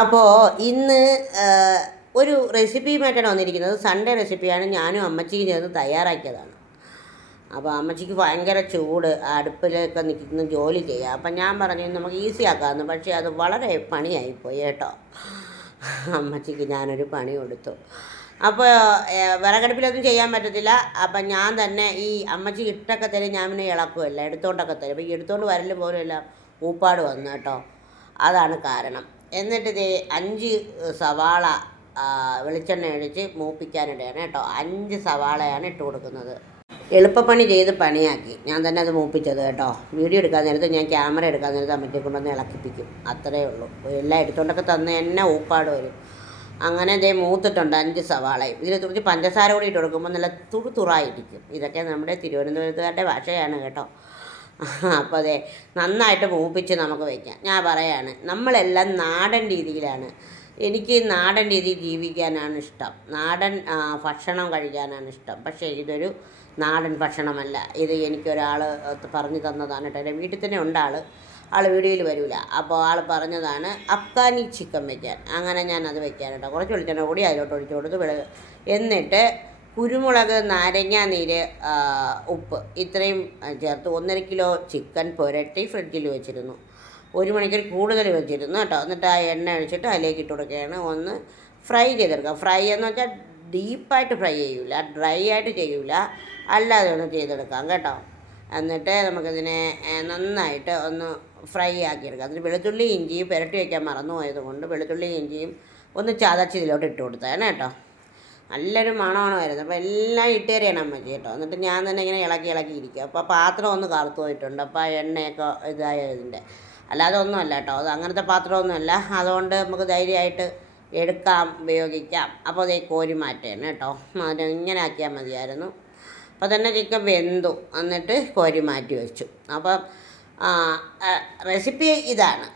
അപ്പോൾ ഇന്ന് ഒരു റെസിപ്പിയുമായിട്ടാണ് വന്നിരിക്കുന്നത്. സൺഡേ റെസിപ്പിയാണ്. ഞാനും അമ്മച്ചിയും ചേർന്ന് തയ്യാറാക്കിയതാണ്. അപ്പോൾ അമ്മച്ചിക്ക് ഭയങ്കര ചൂട്, അടുപ്പിലൊക്കെ നിൽക്കുന്ന ജോലി ചെയ്യുക. അപ്പം ഞാൻ പറഞ്ഞു നമുക്ക് ഈസി ആക്കാമെന്ന്. പക്ഷേ അത് വളരെ പണിയായിപ്പോയി കേട്ടോ. അമ്മച്ചിക്ക് ഞാനൊരു പണി കൊടുത്തു. അപ്പോൾ വിറകടുപ്പിലൊന്നും ചെയ്യാൻ പറ്റത്തില്ല. അപ്പം ഞാൻ തന്നെ ഈ അമ്മച്ചി ഇട്ടൊക്കെ തരും, ഞാൻ പിന്നെ ഇളക്കുമല്ല, എടുത്തോണ്ടൊക്കെ തരും. അപ്പോൾ ഈ എടുത്തോണ്ട് വരൽ പോലും എല്ലാം ഊപ്പാട് വന്നു കേട്ടോ. അതാണ് കാരണം. എന്നിട്ട് ഇത് 5 സവാള വെളിച്ചെണ്ണ ഒഴിച്ച് മൂപ്പിക്കാനിടയാണ് കേട്ടോ. 5 സവാളയാണ് ഇട്ട് കൊടുക്കുന്നത്. എളുപ്പപ്പണി ചെയ്ത് പണിയാക്കി ഞാൻ തന്നെ അത് മൂപ്പിച്ചത് കേട്ടോ. വീഡിയോ എടുക്കാൻ നേരത്ത്, ഞാൻ ക്യാമറ എടുക്കാൻ നേരത്ത് അമ്മയ്ക്ക് കൊണ്ടൊന്ന് ഇളക്കിപ്പിക്കും, അത്രയേ ഉള്ളൂ. എല്ലാം എടുത്തോണ്ടൊക്കെ തന്ന് തന്നെ ഊപ്പാട് വരും. അങ്ങനെ ഇതേ മൂത്തിട്ടുണ്ട് 5 സവാളയും. ഇതിൽ കുറച്ച് പഞ്ചസാര കൂടി ഇട്ട് കൊടുക്കുമ്പോൾ നല്ല തുറായിരിക്കും. ഇതൊക്കെ നമ്മുടെ തിരുവനന്തപുരത്തുകാരുടെ ഭാഷയാണ് കേട്ടോ. അപ്പോൾ അതെ, നന്നായിട്ട് മൂപ്പിച്ച് നമുക്ക് വയ്ക്കാം. ഞാൻ പറയാണ്, നമ്മളെല്ലാം നാടൻ രീതിയിലാണ്. എനിക്ക് നാടൻ രീതിയിൽ ജീവിക്കാനാണ് ഇഷ്ടം, നാടൻ ഭക്ഷണം കഴിക്കാനാണ് ഇഷ്ടം. പക്ഷേ ഇതൊരു നാടൻ ഭക്ഷണമല്ല. ഇത് എനിക്കൊരാൾ പറഞ്ഞു തന്നതാണ് കേട്ടോ. എൻ്റെ വീട്ടിൽ തന്നെ ഉണ്ട് ആൾ വീഡിയോയിൽ വരില്ല. അപ്പോൾ ആൾ പറഞ്ഞതാണ് അഫ്ഗാനി ചിക്കൻ വയ്ക്കാൻ. അങ്ങനെ ഞാൻ അത് വയ്ക്കാൻ കേട്ടോ. കുറച്ച് വെളിച്ചെണ്ണ കൂടി അതിലോട്ട് ഒഴിച്ചു കൊടുത്ത് എന്നിട്ട് കുരുമുളക്, നാരങ്ങ നീര്, ഉപ്പ് ഇത്രയും ചേർത്ത് 1.5 കിലോ ചിക്കൻ പുരട്ടി ഫ്രിഡ്ജിൽ വെച്ചിരുന്നു. 1 മണിക്കൂർ കൂടുതൽ വെച്ചിരുന്നു കേട്ടോ. എന്നിട്ട് ആ എണ്ണ ഒഴിച്ചിട്ട് അതിലേക്ക് ഇട്ട് കൊടുക്കുകയാണ്. ഒന്ന് ഫ്രൈ ചെയ്തെടുക്കുക. ഫ്രൈ എന്ന് വെച്ചാൽ ഡീപ്പായിട്ട് ഫ്രൈ ചെയ്യൂല, ഡ്രൈ ആയിട്ട് ചെയ്യൂല, അല്ലാതെ ഒന്ന് ചെയ്തെടുക്കാം കേട്ടോ. എന്നിട്ട് നമുക്കിതിനെ നന്നായിട്ട് ഒന്ന് ഫ്രൈ ആക്കിയെടുക്കാം. അതിന് വെളുത്തുള്ളി ഇഞ്ചിയും പുരട്ടി വയ്ക്കാൻ മറന്നു പോയതുകൊണ്ട് വെളുത്തുള്ളി ഇഞ്ചിയും ഒന്ന് ചതച്ച് ഇതിലോട്ട് ഇട്ട് കൊടുത്തതാണ് കേട്ടോ. നല്ലൊരു മണമാണ് വരുന്നത്. അപ്പോൾ എല്ലാം ഇട്ടേറിയാണ് അമ്മച്ചി കേട്ടോ. എന്നിട്ട് ഞാൻ തന്നെ ഇങ്ങനെ ഇളക്കി ഇരിക്കുക. അപ്പോൾ പാത്രം ഒന്ന് കറുത്തു പോയിട്ടുണ്ട്. അപ്പോൾ ആ എണ്ണയൊക്കെ ഇതായ ഇതിൻ്റെ, അല്ലാതെ ഒന്നുമല്ല കേട്ടോ. അത് അങ്ങനത്തെ പാത്രമൊന്നുമല്ല. അതുകൊണ്ട് നമുക്ക് ധൈര്യമായിട്ട് എടുക്കാം, ഉപയോഗിക്കാം. അപ്പോൾ അതേ കോരി മാറ്റുകയാണ് കേട്ടോ. അത് ഇങ്ങനെ ആക്കിയാൽ മതിയായിരുന്നു. അപ്പോൾ തന്നെ ചിക്കൻ വെന്തു. എന്നിട്ട് കോരി മാറ്റി വെച്ചു. അപ്പം റെസിപ്പി ഇതാണ്.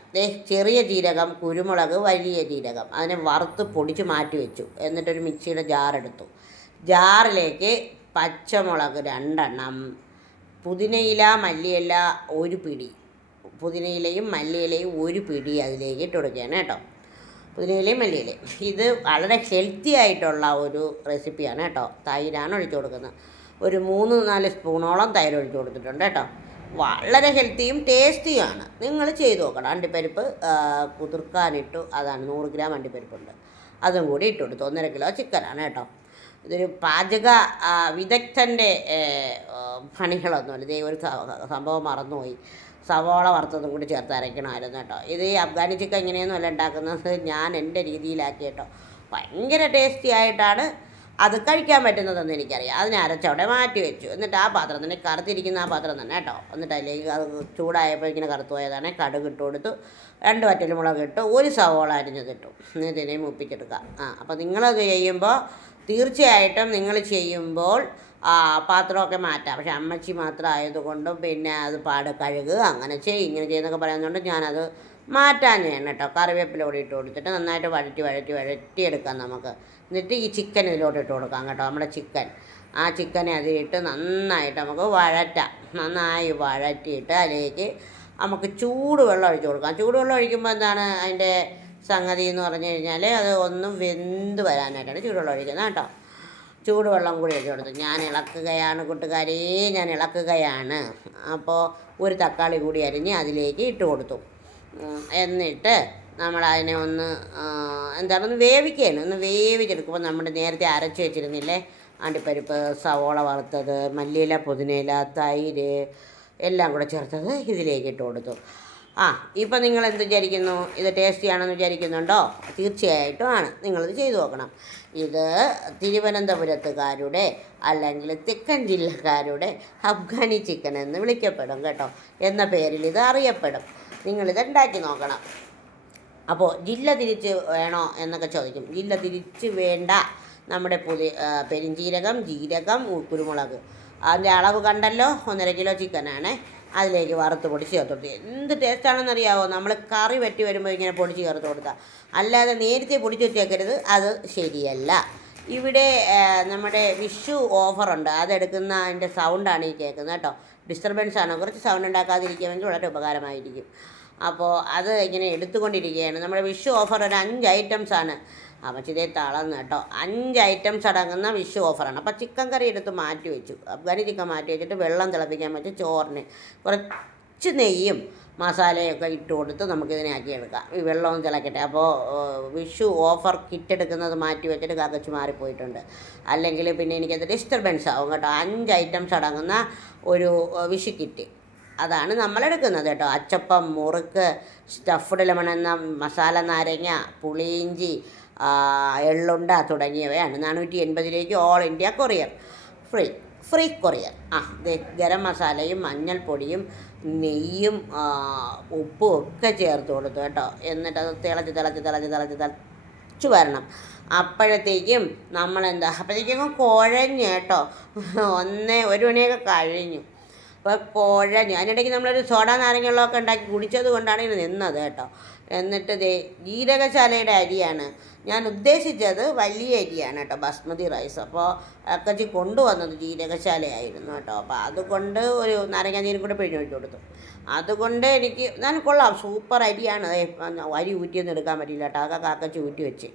ചെറിയ ജീരകം, കുരുമുളക്, വലിയ ജീരകം അതിനെ വറുത്ത് പൊടിച്ച് മാറ്റി വെച്ചു. എന്നിട്ടൊരു മിക്സിയുടെ ജാറെടുത്തു. ജാറിലേക്ക് പച്ചമുളക് 2 എണ്ണം, പുതിനയില, മല്ലിയില 1 പിടി, പുതിനയിലയും മല്ലിയിലയും 1 പിടി അതിലേക്ക് ഇട്ട് കൊടുക്കുകയാണ് കേട്ടോ. പുതിനയിലയും മല്ലിയിലയും. ഇത് വളരെ ഹെൽത്തി ആയിട്ടുള്ള ഒരു റെസിപ്പിയാണ് കേട്ടോ. തൈരാണ് ഒഴിച്ചു കൊടുക്കുന്നത്. ഒരു 3-4 സ്പൂണോളം തൈര് ഒഴിച്ചു കൊടുത്തിട്ടുണ്ട് കേട്ടോ. വളരെ ഹെൽത്തിയും ടേസ്റ്റിയുമാണ്. നിങ്ങൾ ചെയ്ത് നോക്കണം. അണ്ടിപ്പരിപ്പ് കുതിർക്കാനിട്ടു, അതാണ് 100 ഗ്രാം അണ്ടിപ്പരിപ്പുണ്ട്, അതും കൂടി ഇട്ട് കൊടുത്തു. 1.5 കിലോ ചിക്കനാണ് കേട്ടോ. ഇതൊരു പാചക വിദഗ്ധൻ്റെ പണികളൊന്നുമില്ല. ഇതേ ഒരു സംഭവം മറന്നുപോയി, സവോള വറുത്തതും കൂടി ചേർത്ത് അരയ്ക്കണമായിരുന്നു കേട്ടോ. ഇത് ഈ അഫ്ഗാനി ചിക്കൻ ഇങ്ങനെയൊന്നുമല്ല ഉണ്ടാക്കുന്നത്, ഞാൻ എൻ്റെ രീതിയിലാക്കി കേട്ടോ. ഭയങ്കര ടേസ്റ്റി ആയിട്ടാണ് അത് കഴിക്കാൻ പറ്റുന്നതെന്ന് എനിക്കറിയാം. അതിനെ അരച്ചവിടെ മാറ്റി വെച്ചു. എന്നിട്ട് ആ പാത്രം തന്നെ, കറുത്തിരിക്കുന്ന ആ പാത്രം തന്നെ കേട്ടോ. എന്നിട്ട് അതിലേക്ക് അത് ചൂടായപ്പോൾ ഇങ്ങനെ കറുത്തു പോയതാണ്. കടുക് ഇട്ട് കൊടുത്തു, 2 വറ്റൽമുളക് ഇട്ടു, 1 സവോള അരിഞ്ഞതിട്ടു. ഇതിനെ മുപ്പിച്ചെടുക്കാം. അപ്പോൾ നിങ്ങളത് ചെയ്യുമ്പോൾ തീർച്ചയായിട്ടും നിങ്ങൾ ചെയ്യുമ്പോൾ പാത്രമൊക്കെ മാറ്റാം. പക്ഷെ അമ്മച്ചി മാത്രം ആയതുകൊണ്ടും പിന്നെ അത് കഴുകുക, അങ്ങനെ ഇങ്ങനെ ചെയ്യുന്നൊക്കെ പറയുന്നതുകൊണ്ട് ഞാനത് മാറ്റാൻ ചെയ്യണം കേട്ടോ. കറിവേപ്പില കൂടി ഇട്ട് കൊടുത്തിട്ട് നന്നായിട്ട് വഴറ്റിയെടുക്കാം നമുക്ക്. എന്നിട്ട് ഈ ചിക്കൻ ഇതിലോട്ട് ഇട്ട് കൊടുക്കാം കേട്ടോ. നമ്മുടെ ആ ചിക്കനെ അതിലിട്ട് നന്നായിട്ട് നമുക്ക് നന്നായി വഴറ്റിയിട്ട് അതിലേക്ക് നമുക്ക് ചൂടുവെള്ളം ഒഴിച്ച് കൊടുക്കാം. ചൂടുവെള്ളം ഒഴിക്കുമ്പോൾ എന്താണ് അതിൻ്റെ സംഗതി എന്ന് പറഞ്ഞു കഴിഞ്ഞാൽ, അത് ഒന്നും വെന്ത് വരാനായിട്ടാണ് ചൂടുവെള്ളം ഒഴിക്കുന്നത് കേട്ടോ. ചൂടുവെള്ളം കൂടി ഒഴിച്ച് കൊടുത്തു. ഞാൻ ഇളക്കുകയാണ് കൂട്ടുകാരേ, ഞാൻ ഇളക്കുകയാണ്. അപ്പോൾ 1 തക്കാളി കൂടി അരിഞ്ഞ് അതിലേക്ക് ഇട്ട് കൊടുത്തു. എന്നിട്ട് നമ്മളതിനെ ഒന്ന് വേവിക്കുകയാണ്. ഒന്ന് വേവിച്ചെടുക്കുമ്പോൾ നമ്മുടെ നേരത്തെ അരച്ച് വെച്ചിരുന്നില്ലേ, അണ്ടിപ്പരിപ്പ്, സവോള വറുത്തത്, മല്ലിയില, പുതിനയില, തൈര് എല്ലാം കൂടെ ചേർത്തത് ഇതിലേക്ക് ഇട്ട് കൊടുത്തു. ഇപ്പം നിങ്ങൾ എന്ത് വിചാരിക്കുന്നു? ഇത് ടേസ്റ്റിയാണെന്ന് വിചാരിക്കുന്നുണ്ടോ? തീർച്ചയായിട്ടും ആണ്. നിങ്ങളിത് ചെയ്തു നോക്കണം. ഇത് തിരുവനന്തപുരത്തുകാരുടെ അല്ലെങ്കിൽ തെക്കൻ ജില്ലക്കാരുടെ അഫ്ഗാനി ചിക്കൻ എന്ന് വിളിക്കപ്പെടും കേട്ടോ. എന്ന പേരിൽ ഇത് അറിയപ്പെടും. നിങ്ങളിത് ഉണ്ടാക്കി നോക്കണം. അപ്പോൾ ജില്ല തിരിച്ച് വേണോ എന്നൊക്കെ ചോദിക്കും. ജില്ല തിരിച്ച് വേണ്ട. നമ്മുടെ പെരിഞ്ജീരകം, ജീരകം, കുരുമുളക് അതിൻ്റെ അളവ് കണ്ടല്ലോ. 1.5 കിലോ ചിക്കനാണ്. അതിലേക്ക് വറുത്ത് പൊടിച്ച് ചേർത്ത് കൊടുത്ത് എന്ത് ടേസ്റ്റാണെന്നറിയാമോ? നമ്മൾ കറി വറ്റി വരുമ്പോൾ ഇങ്ങനെ പൊടിച്ച് ചേർത്ത് കൊടുത്താൽ, അല്ലാതെ നേരത്തെ പൊടിച്ച് വെച്ചേക്കരുത്, അത് ശരിയല്ല. ഇവിടെ നമ്മുടെ വിഷു ഓഫറുണ്ട്, അതെടുക്കുന്ന അതിൻ്റെ സൗണ്ടാണ് ഈ കേൾക്കുന്നത് കേട്ടോ. ഡിസ്റ്റർബൻസാണ്. കുറച്ച് സൗണ്ട് ഉണ്ടാക്കാതിരിക്കുമെങ്കിൽ വളരെ ഉപകാരമായിരിക്കും. അപ്പോൾ അത് ഇങ്ങനെ എടുത്തുകൊണ്ടിരിക്കുകയാണ്. നമ്മുടെ വിഷു ഓഫർ ഒരു 5 ഐറ്റംസാണ്. അപ്പോൾ ഇതേ തളർന്ന് കേട്ടോ. 5 ഐറ്റംസ് അടങ്ങുന്ന വിഷു ഓഫറാണ്. അപ്പോൾ ചിക്കൻ കറി എടുത്ത് മാറ്റി വെച്ചു. അഫ്ഗാനി ചിക്കൻ മാറ്റി വെച്ചിട്ട് വെള്ളം തിളപ്പിക്കാൻ വെച്ച് ചോറിന് കുറച്ച് നെയ്യും മസാലയൊക്കെ ഇട്ട് കൊടുത്ത് നമുക്കിതിനെ ആക്കിയെടുക്കാം. ഈ വെള്ളവും തിളക്കട്ടെ. അപ്പോൾ വിഷു ഓഫർ കിറ്റ് എടുക്കുന്നത് മാറ്റി വെച്ചിട്ട് കാക്കച്ചു മാറിപ്പോയിട്ടുണ്ട്. അല്ലെങ്കിൽ പിന്നെ എനിക്കത് ഡിസ്റ്റർബൻസ് ആവും കേട്ടോ. 5 ഐറ്റംസ് അടങ്ങുന്ന ഒരു വിഷു കിറ്റ്, അതാണ് നമ്മളെടുക്കുന്നത് കേട്ടോ. അച്ചപ്പം, മുറുക്ക്, സ്റ്റഫ്ഡ് ലെമൺ എന്ന മസാല നാരങ്ങ, പുളിയിഞ്ചി, എള്ളുണ്ട തുടങ്ങിയവയാണ്. 480 രൂപയ്ക്ക് all India courier free courier. Garam മസാലയും മഞ്ഞൾപ്പൊടിയും നെയ്യും ഉപ്പും ഒക്കെ ചേർത്ത് കൊടുത്തു കേട്ടോ. എന്നിട്ട് അത് തിളച്ച് വരണം. അപ്പോഴത്തേക്കും അപ്പോഴത്തേക്കും കുഴഞ്ഞു കേട്ടോ. 1 മണിയൊക്കെ കഴിഞ്ഞു. അപ്പോൾ കുഴഞ്ഞു. അതിനിടയ്ക്ക് നമ്മളൊരു സോഡ നാരങ്ങ ഉണ്ടാക്കി കുടിച്ചത് കൊണ്ടാണ് ഇത് നിന്നത് കേട്ടോ. എന്നിട്ട് ജീരകശാലയുടെ അരിയാണ് ഞാൻ ഉദ്ദേശിച്ചത്, വലിയ അരിയാണ് കേട്ടോ, ബസ്മതി റൈസ്. അപ്പോൾ അക്കച്ചി കൊണ്ടുവന്നത് ജീരകശാലയായിരുന്നു കേട്ടോ. അപ്പോൾ അതുകൊണ്ട് ഒരു നാരങ്ങ നീരും കൂടെ പിഴിഞ്ഞൊഴിച്ച് കൊടുത്തു. അതുകൊണ്ട് ഞാൻ കൊള്ളാം, സൂപ്പർ അരിയാണ്. അരി ഊറ്റിയൊന്നും എടുക്കാൻ പറ്റില്ല കേട്ടോ. കാക്കച്ചി ഊറ്റി വെച്ച്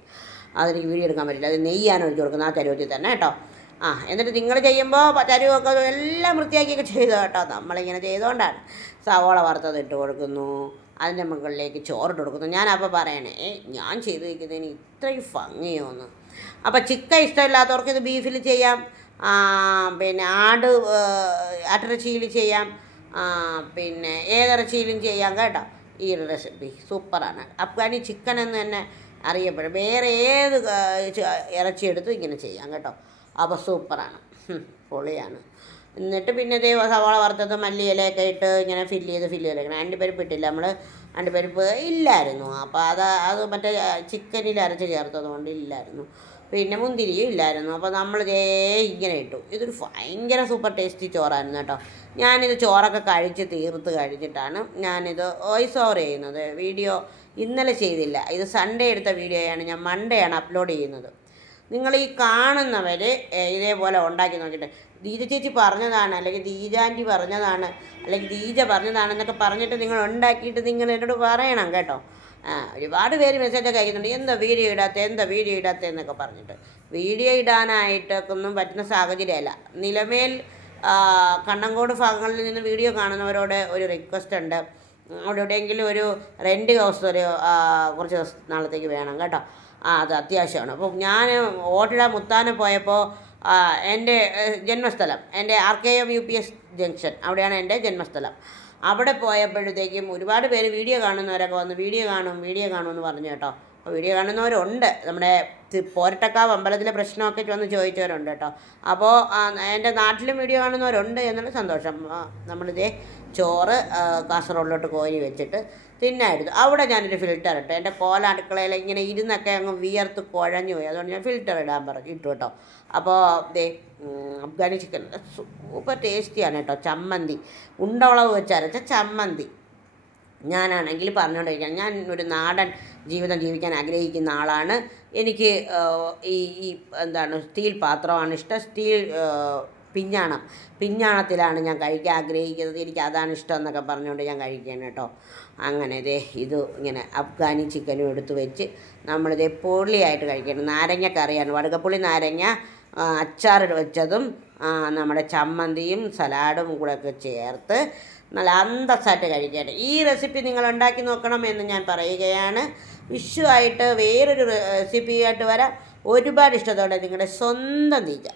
അതെനിക്ക് വീഡിയോ എടുക്കാൻ പറ്റില്ല. അത് നെയ്യാണ് ഒഴിച്ച് കൊടുക്കുന്നത് ആ ചരുവത്തിൽ തന്നെ കേട്ടോ. എന്നിട്ട് നിങ്ങൾ ചെയ്യുമ്പോൾ ചരുവൊക്കെ എല്ലാം വൃത്തിയാക്കിയൊക്കെ ചെയ്തോ കേട്ടോ. നമ്മളിങ്ങനെ ചെയ്തുകൊണ്ടാണ്. സവോള വറുത്തത് ഇട്ട് കൊടുക്കുന്നു, അതിൻ്റെ മുകളിലേക്ക് ചോറിട്ട് കൊടുക്കുന്നു. ഞാനപ്പോൾ പറയണേ, ഞാൻ ചെയ്തിരിക്കുന്നതിന് ഇത്രയും ഭംഗിയോന്ന്. അപ്പോൾ ചിക്കൻ ഇഷ്ടമില്ലാത്തവർക്ക് ഇത് ബീഫിൽ ചെയ്യാം, പിന്നെ ആട്ടിറച്ചിയിൽ ചെയ്യാം, പിന്നെ ഏതിറച്ചിയിലും ചെയ്യാം കേട്ടോ. ഈ റെസിപ്പി സൂപ്പറാണ്. അഫ്ഗാനി ചിക്കൻ എന്ന് തന്നെ അറിയപ്പെടും. വേറെ ഏത് ഇറച്ചി എടുത്ത് ഇങ്ങനെ ചെയ്യാം കേട്ടോ. അപ്പോൾ സൂപ്പറാണ്, പൊളിയാണ്. എന്നിട്ട് പിന്നെ സവാള വറുത്തത് മല്ലിയിലയൊക്കെ ഇട്ട് ഇങ്ങനെ ഫില്ല് ചെയ്ത് വെക്കണം. അണ്ടിപ്പരിപ്പ് ഇട്ടില്ല നമ്മൾ, അണ്ടിപ്പരിപ്പ് ഇല്ലായിരുന്നു. അപ്പോൾ അത് മറ്റേ ചിക്കനിൽ അരച്ച് ചേർത്തത് കൊണ്ട് ഇല്ലായിരുന്നു. പിന്നെ മുന്തിരിയും ഇല്ലായിരുന്നു. അപ്പോൾ നമ്മൾ ഇങ്ങനെ ഇട്ടു. ഇതൊരു ഭയങ്കര സൂപ്പർ ടേസ്റ്റി ചോറായിരുന്നു കേട്ടോ. ഞാനിത് ചോറൊക്കെ തീർത്ത് കഴിഞ്ഞിട്ടാണ് ഞാനിത് വോയിസ് ഓവർ ചെയ്യുന്നത്. വീഡിയോ ഇന്നലെ ചെയ്തില്ല, ഇത് സൺഡേ എടുത്ത വീഡിയോയാണ്. ഞാൻ മൺഡേ ആണ് അപ്ലോഡ് ചെയ്യുന്നത്. നിങ്ങൾ ഈ കാണുന്നവർ ഇതേപോലെ ഉണ്ടാക്കി നോക്കിയിട്ട് ദീജ ചേച്ചി പറഞ്ഞതാണ്, അല്ലെങ്കിൽ ദീജാൻറ്റി പറഞ്ഞതാണ്, അല്ലെങ്കിൽ ദീജ പറഞ്ഞതാണെന്നൊക്കെ പറഞ്ഞിട്ട് നിങ്ങൾ ഉണ്ടാക്കിയിട്ട് നിങ്ങൾ എന്നോട് പറയണം കേട്ടോ. ഒരുപാട് പേര് മെസ്സേജൊക്കെ അയക്കുന്നുണ്ട്, എന്താ വീഡിയോ ഇടാത്ത എന്നൊക്കെ പറഞ്ഞിട്ട്. വീഡിയോ ഇടാനായിട്ടൊന്നും പറ്റുന്ന സാഹചര്യമല്ല. നിലമേൽ കണ്ണങ്കോട് ഭാഗങ്ങളിൽ നിന്ന് വീഡിയോ കാണുന്നവരോട് ഒരു റിക്വസ്റ്റ് ഉണ്ട്. അവിടെ എവിടെയെങ്കിലും ഒരു റെൻറ്റ് ഹൗസ് കുറച്ച് നാളത്തേക്ക് വേണം കേട്ടോ. അത് അത്യാവശ്യമാണ്. അപ്പോൾ ഞാൻ ഓട്ടിട മുത്താനം പോയപ്പോൾ എൻ്റെ ജന്മസ്ഥലം, എൻ്റെ RKM UPS ജംഗ്ഷൻ, അവിടെയാണ് എൻ്റെ ജന്മസ്ഥലം. അവിടെ പോയപ്പോഴത്തേക്കും ഒരുപാട് പേര് വീഡിയോ കാണുന്നവരൊക്കെ വന്ന് വീഡിയോ കാണുമെന്ന് പറഞ്ഞു കേട്ടോ. അപ്പോൾ വീഡിയോ കാണുന്നവരുണ്ട്. നമ്മുടെ പോരട്ടക്കാവ് അമ്പലത്തിലെ പ്രശ്നമൊക്കെ വന്ന് ചോദിച്ചവരുണ്ട് കേട്ടോ. അപ്പോൾ എൻ്റെ നാട്ടിലും വീഡിയോ കാണുന്നവരുണ്ട് എന്നുള്ള സന്തോഷം. നമ്മളിതേ ചോറ് കാസറോളിലോട്ട് കോരി വെച്ചിട്ട് തിന്നായിരുന്നു. അവിടെ ഞാനൊരു ഫിൽറ്റർ ഇട്ടു. എൻ്റെ അടുക്കളയിൽ ഇങ്ങനെ ഇരുന്നൊക്കെ അങ്ങ് വിയർത്ത് കുഴഞ്ഞു പോയി. അതുകൊണ്ട് ഞാൻ ഫിൽറ്റർ ഇട്ടു കേട്ടോ. അപ്പോൾ അഫ്ഗാനി ചിക്കൻ സൂപ്പർ ടേസ്റ്റിയാണ് കേട്ടോ. ചമ്മന്തി, ഉണ്ടവളവ് വെച്ചരച്ച ചമ്മന്തി. ഞാനാണെങ്കിൽ പറഞ്ഞുകൊണ്ടിരിക്കുകയാണ്, ഞാൻ ഒരു നാടൻ ജീവിതം ജീവിക്കാൻ ആഗ്രഹിക്കുന്ന ആളാണ്. എനിക്ക് ഈ സ്റ്റീൽ പാത്രമാണ് ഇഷ്ടം. സ്റ്റീൽ പിഞ്ഞാണത്തിലാണ് ഞാൻ കഴിക്കാൻ ആഗ്രഹിക്കുന്നത്. എനിക്ക് അതാണ് ഇഷ്ടം എന്നൊക്കെ പറഞ്ഞുകൊണ്ട് ഞാൻ കഴിക്കുകയാണ് കേട്ടോ. അങ്ങനെ ഇത് ഇങ്ങനെ അഫ്ഗാനി ചിക്കനും എടുത്ത് വെച്ച് നമ്മളിതേ പൊള്ളിയായിട്ട് കഴിക്കണം. നാരങ്ങ കറിയാണ്, വടുകപ്പുളി നാരങ്ങ അച്ചാർ വെച്ചതും നമ്മുടെ ചമ്മന്തിയും സലാഡും കൂടെ ഒക്കെ ചേർത്ത് നല്ല അന്തസ്സായിട്ട് കഴിക്കുകയാണ്. ഈ റെസിപ്പി നിങ്ങൾ ഉണ്ടാക്കി നോക്കണമെന്ന് ഞാൻ പറയുകയാണ്. വിഷുവായിട്ട് വേറൊരു റെസിപ്പിയായിട്ട് വരാം. ഒരുപാട് ഇഷ്ടത്തോടെ നിങ്ങളുടെ സ്വന്തം ദീജ.